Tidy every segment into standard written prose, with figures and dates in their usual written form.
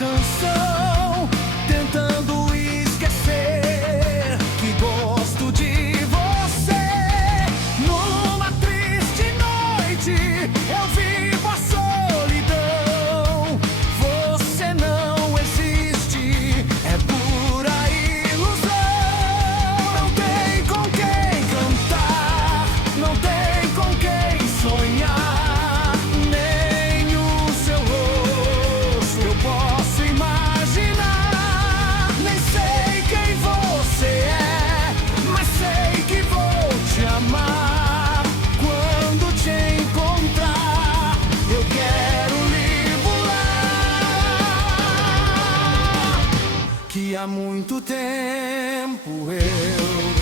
canção, tentando esquecer que gosto de você. Numa triste noite eu vivo a solidão. Você não existe, é pura ilusão. Não tem com quem cantar, não tem com quem sonhar, nem o seu rosto eu posso imaginar. Nem sei quem você é, mas sei que vou te amar. Quando te encontrar, eu quero lhe voar. Que há muito tempo eu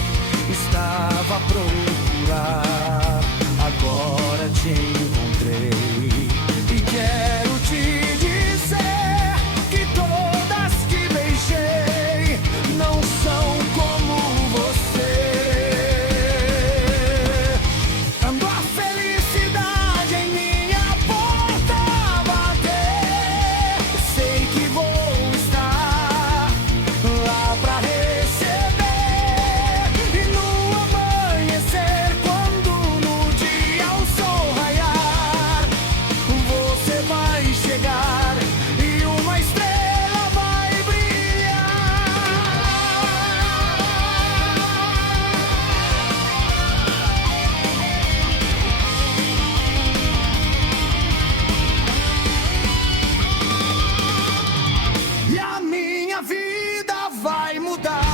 estava a procurar, agora te encontrei e quero te dizer que todas que beijei não são como você. Ando a felicidade em minha porta a bater. Sei que vou estar lá pra receber. E no amanhecer, quando no dia o sol raiar, você vai chegar e uma estrela vai brilhar. E a minha vida vai mudar.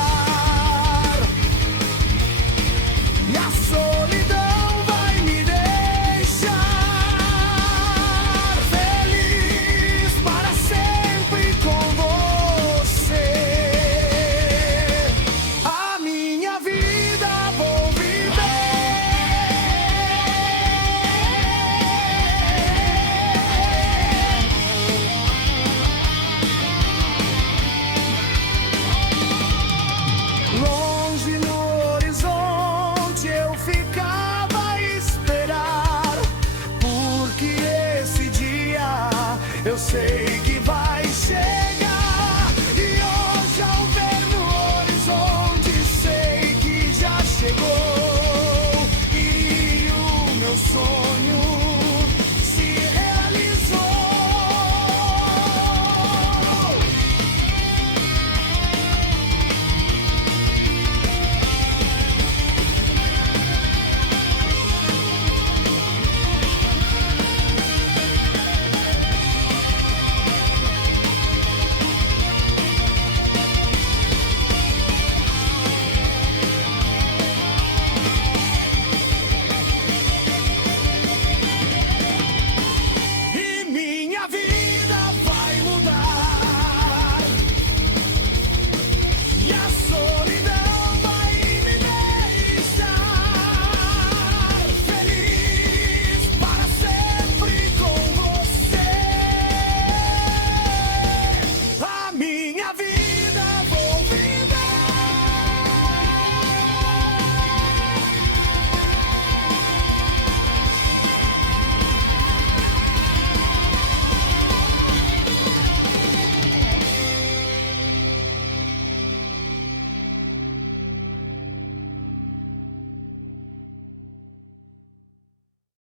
E a solidão vai me deixar feliz para sempre com você. A minha vida vou viver. Longe no horizonte eu ficava a esperar, porque esse dia eu sei